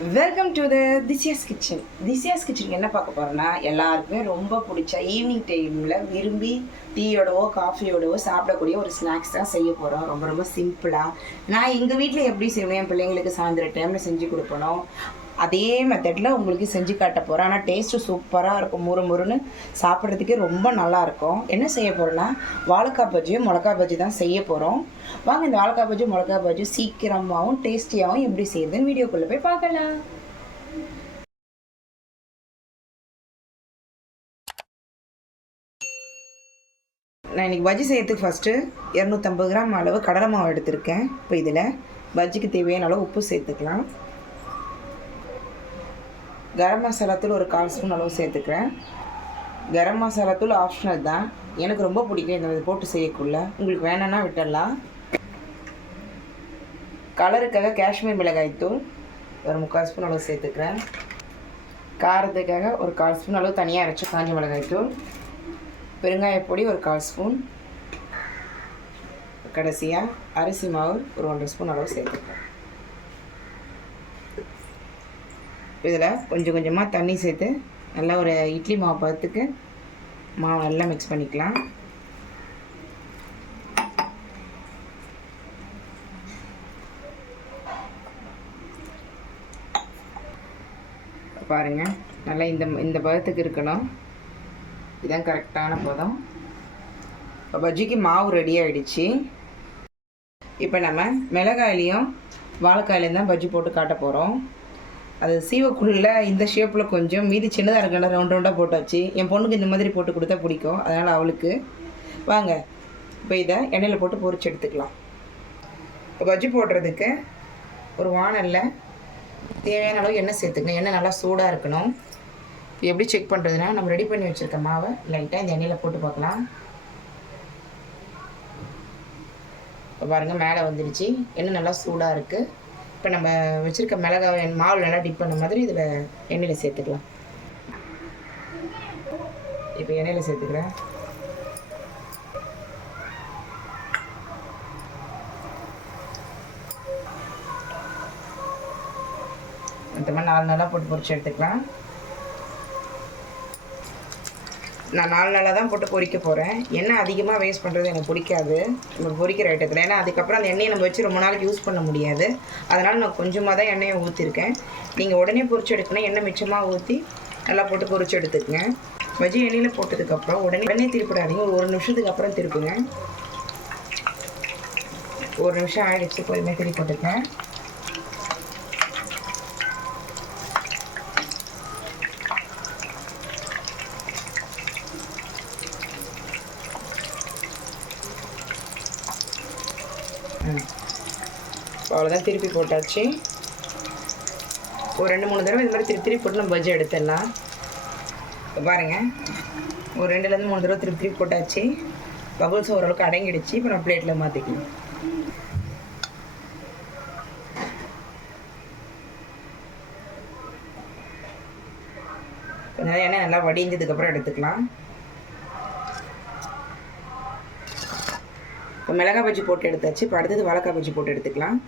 Welcome to the திசியாஸ் kitchen திசியாஸ் kitchen என்ன பார்க்க போகிறோன்னா எல்லாருக்குமே ரொம்ப பிடிச்ச ஈவினிங் டைமில் விரும்பி டீயோடவோ காஃபியோடவோ சாப்பிடக்கூடிய ஒரு ஸ்நாக்ஸ் தான் செய்ய போகிறோம் ரொம்ப ரொம்ப சிம்பிளாக நான் எங்கள் வீட்டில் எப்படி செய்வேன்? என் பிள்ளைங்களுக்கு சாயந்தரம் டைமில் செஞ்சு கொடுப்பனோ அதே மெத்தடில் உங்களுக்கு செஞ்சு காட்ட போகிறேன் ஆனால் டேஸ்ட்டு சூப்பராக இருக்கும். முறு முறுன்னு சாப்பிட்றதுக்கே ரொம்ப நல்லா இருக்கும். என்ன செய்ய போகிறோன்னா வாழைக்காய் பஜ்ஜியும் மிளகா பஜ்ஜி தான் செய்ய போகிறோம் வாங்க இந்த வாழைக்காய் பஜ்ஜி மிளகா பஜ்ஜி சீக்கிரமாகவும் டேஸ்டியாகவும் எப்படி செய்யுதுன்னு வீடியோக்குள்ளே போய் பார்க்கலாம். நான் இன்றைக்கி பஜ்ஜி செய்யறதுக்கு ஃபஸ்ட்டு இரநூத்தம்பது கிராம் அளவு கடலை மாவு எடுத்திருக்கேன். இப்போ இதில் பஜ்ஜிக்கு தேவையான அளவு உப்பு சேர்த்துக்கலாம். கரம் மசாலா தூள் ஒரு கால் ஸ்பூன் அளவு சேர்த்துக்கிறேன். கரம் மசாலா ஆப்ஷனல் தான். எனக்கு ரொம்ப பிடிக்கும் இந்த மாதிரி போட்டு செய்யக்குள்ள. உங்களுக்கு வேணும்னா விட்டுடலாம். கலருக்காக காஷ்மீர் மிளகாய் தூள் ஒரு முக்கால் ஸ்பூன் அளவு சேர்த்துக்கிறேன். காரத்துக்காக ஒரு கால் ஸ்பூன் அளவு தனியாக அரைச்சி காஞ்ச மிளகாய்த்தூள் பெருங்காயப்பொடி ஒரு கால் ஸ்பூன். கடைசியாக அரிசி மாவு ஒரு ஒன்றரை ஸ்பூன் அளவு சேர்த்துக்கிறேன். இதில் கொஞ்சம் கொஞ்சமாக தண்ணி சேர்த்து நல்லா ஒரு இட்லி மாவு பதத்துக்கு மாவு நல்லா மிக்ஸ் பண்ணிக்கலாம். பாருங்கள் நல்லா இந்த இந்த பதத்துக்கு இருக்கணும். இதுதான் கரெக்டான பதம். இப்போ பஜ்ஜிக்கு மாவு ரெடி ஆகிடுச்சு இப்போ நம்ம மிளகாயிலையும் வாழைக்காயிலையும் தான் பஜ்ஜி போட்டு காட்ட போகிறோம் அது சீவக்குள்ள இந்த ஷேப்பில் கொஞ்சம் மீதி சின்னதாக இருக்கல ரவுண்ட் ரவுண்டாக போட்டாச்சு. என் பொண்ணுக்கு இந்த மாதிரி போட்டு கொடுத்தா பிடிக்கும். அதனால் அவளுக்கு வாங்க இப்போ இதை எண்ணெயில் போட்டு பொறிச்சு எடுத்துக்கலாம். இப்போ பஜ்ஜி போடுறதுக்கு ஒரு வானலில் தேவையான அளவு எண்ணெய் சேர்த்துக்கணும். எண்ணெய் நல்லா சூடாக இருக்கணும். இப்போ எப்படி செக் பண்ணுறதுனா நம்ம ரெடி பண்ணி வச்சுருக்க மாவை லைட்டாக இந்த எண்ணெயில் போட்டு பார்க்கலாம். இப்போ பாருங்கள் மேலே வந்துடுச்சு எண்ணெய் நல்லா சூடாக இருக்குது இப்போ நம்ம வச்சுருக்க மிளகாய் மாவு நல்லா டிப் பண்ண மாதிரி இதில் எண்ணெயில் சேர்த்துக்கலாம். இப்போ எண்ணெயில் சேர்த்துக்கிறேன். இந்த மாதிரி நாலு நாளாக போட்டு பொறிச்சு எடுத்துக்கலாம். நான் நாலு நாளாக தான் போட்டு பொரிக்க போகிறேன் எண்ணெய் அதிகமாக வேஸ்ட் பண்ணுறது எனக்கு பிடிக்காது. நம்ம பொரிக்கிற ஐட்டத்தில் ஏன்னா அதுக்கப்புறம் அந்த எண்ணெயை நம்ம வச்சு ரொம்ப நாளைக்கு யூஸ் பண்ண முடியாது. அதனால் நான் கொஞ்சமாக தான் எண்ணெயை ஊற்றிருக்கேன் நீங்கள் உடனே பொறிச்சு எடுக்கணும். எண்ணெய் மிச்சமாக ஊற்றி நல்லா போட்டு பொறிச்சு எடுத்துக்கங்க. பஜ்ஜி எண்ணெயில் போட்டதுக்கப்புறம் உடனே உடனே திருப்பிடாதீங்க. ஒரு ஒரு நிமிஷத்துக்கு அப்புறம் திருப்புங்க. ஒரு நிமிஷம் ஆயிடுச்சு. பொறுமையாக திருப்பி போட்டுக்கேன் அவ்வளோதான் திருப்பி போட்டாச்சு. ஒரு ரெண்டு மூணு தடவை இந்த மாதிரி திருப்பி திருப்பி போட்டு நம்ம பஜ்ஜி எடுத்துடலாம். இப்போ பாருங்கள் ஒரு ரெண்டுலேருந்து மூணு தடவை திருப்பி திருப்பி போட்டாச்சு. பபுள்ஸ் ஓரளவுக்கு அடங்கிடுச்சு. இப்போ நம்ம பிளேட்டில் மாற்றிக்கலாம் கொஞ்சம் எண்ணெய் நல்லா வடிஞ்சதுக்கப்புறம் எடுத்துக்கலாம். இப்போ மிளகாய் பஜ்ஜி போட்டு எடுத்தாச்சு. இப்போ அடுத்தது வாழைக்காய் பஜ்ஜி போட்டு எடுத்துக்கலாம்.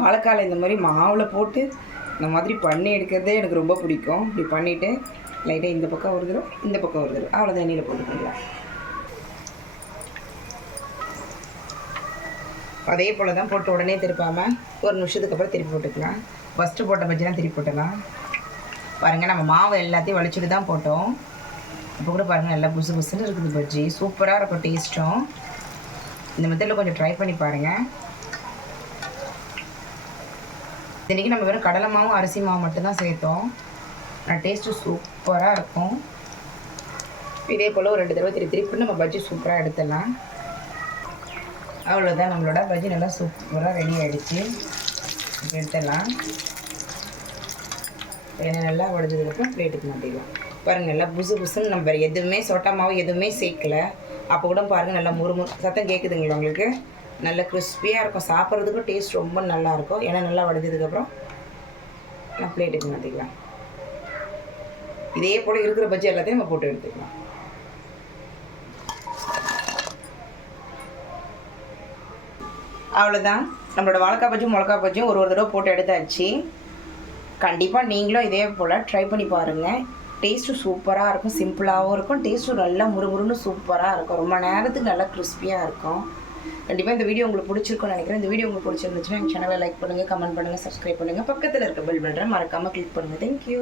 வாழைக்காயில் இந்த மாதிரி மாவில் போட்டு இந்த மாதிரி பண்ணி எடுக்கிறதே எனக்கு ரொம்ப பிடிக்கும். இப்படி பண்ணிவிட்டு லைட்டாக இந்த பக்கம் ஒரு தடவை இந்த பக்கம் ஒரு தடவை. அவ்வளோதான் எண்ணெயில் போட்டுக்கலாம். அதே போல் தான் போட்டு உடனே திருப்பாமல் ஒரு நிமிஷத்துக்கு அப்புறம் திருப்பி போட்டுக்கலாம். ஃபஸ்ட்டு போட்ட பஜ்ஜிலாம் திருப்பி போட்டுக்கலாம். பாருங்கள் நம்ம மாவு எல்லாத்தையும் வலிச்சுட்டு தான் போட்டோம். இப்போ கூட பாருங்கள் நல்லா புசு புசுன்னு இருக்குது பஜ்ஜி. சூப்பராக இருக்கும் டேஸ்ட்டும் இந்த மெத்தடில் கொஞ்சம் ட்ரை பண்ணி பாருங்கள் இன்றைக்கி நம்ம வெறும் கடலை மாவும் அரிசி மாவு மட்டும்தான் சேர்த்தோம். ஆனால் டேஸ்ட்டு சூப்பராக இருக்கும். இதே போல் ஒரு ரெண்டு தடவை திருப்பி திருப்பி நம்ம பஜ்ஜி சூப்பராக எடுத்துடலாம். அவ்வளோதான் நம்மளோட பஜ்ஜி நல்லா சூப்பராக ரெடி ஆகிடுச்சு எடுத்துடலாம். எண்ணெய் நல்லா உடஞ்சதுக்கப்புறம் பிளேட்டுக்கு மாட்டிடலாம். பாருங்கள் நல்லா புசு புசுன்னு நம்ம எதுவுமே சொட்டா மாவு எதுவுமே சேர்க்கல. அப்போ கூட பாருங்கள் நல்லா முறு சத்தம் கேட்குதுங்களா உங்களுக்கு? நல்ல கிறிஸ்பியாக இருக்கும். சாப்பிட்றதுக்கும் டேஸ்ட் ரொம்ப நல்லாயிருக்கும் ஏன்னா நல்லா வடிஞ்சதுக்கப்புறம் நான் பிளேட்டுக்கு மாற்றிக்கலாம் இதே போல் இருக்கிற பஜ்ஜி எல்லாத்தையும் நம்ம போட்டு எடுத்துக்கலாம். அவ்வளோதான் நம்மளோட வாழைக்காய் பஜ்ஜும் மிளகா பஜ்ஜும் ஒரு ஒரு தடவை போட்டு எடுத்தாச்சு. கண்டிப்பாக நீங்களும் இதே போல் ட்ரை பண்ணி பாருங்கள் டேஸ்ட்டும் சூப்பராக இருக்கும் சிம்பிளாகவும் இருக்கும். டேஸ்ட்டும் நல்லா முறுமுறுன்னு சூப்பராக இருக்கும். ரொம்ப நேரத்துக்கு நல்லா கிறிஸ்பியாக இருக்கும். கண்டிப்பாக இந்த வீடியோ உங்களுக்கு பிடிச்சிருக்கும்னு நினைக்கிறேன். இந்த வீடியோ உங்களுக்கு பிடிச்சிருந்துச்சுன்னா எங்கள் சேனலை லைக் பண்ணுங்கள் கமெண்ட் பண்ணுங்கள் சப்ஸ்கிரைப் பண்ணுங்கள் பக்கத்தில் இருக்க பெல் பண்ணுற மறக்காமல் கிளிக் பண்ணுங்கள் தேங்க்யூ